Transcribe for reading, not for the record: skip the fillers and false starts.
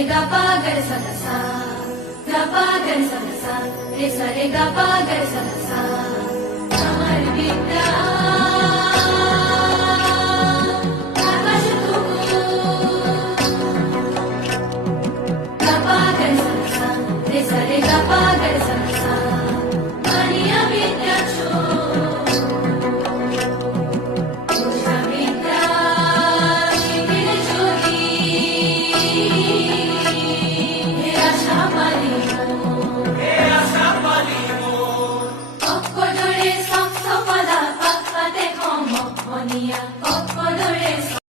रे गा पा गर सा गा सा, गा पा गर सा गा सा, रे सा रे गा पा गर सा गा सा। আমার বিদ্যা আকাশ তবু, গা পা गर सा गा सा, রে সা রে গা পা गर सा गा सा। মানিয়া বিদ্যা ছো অক্ষরে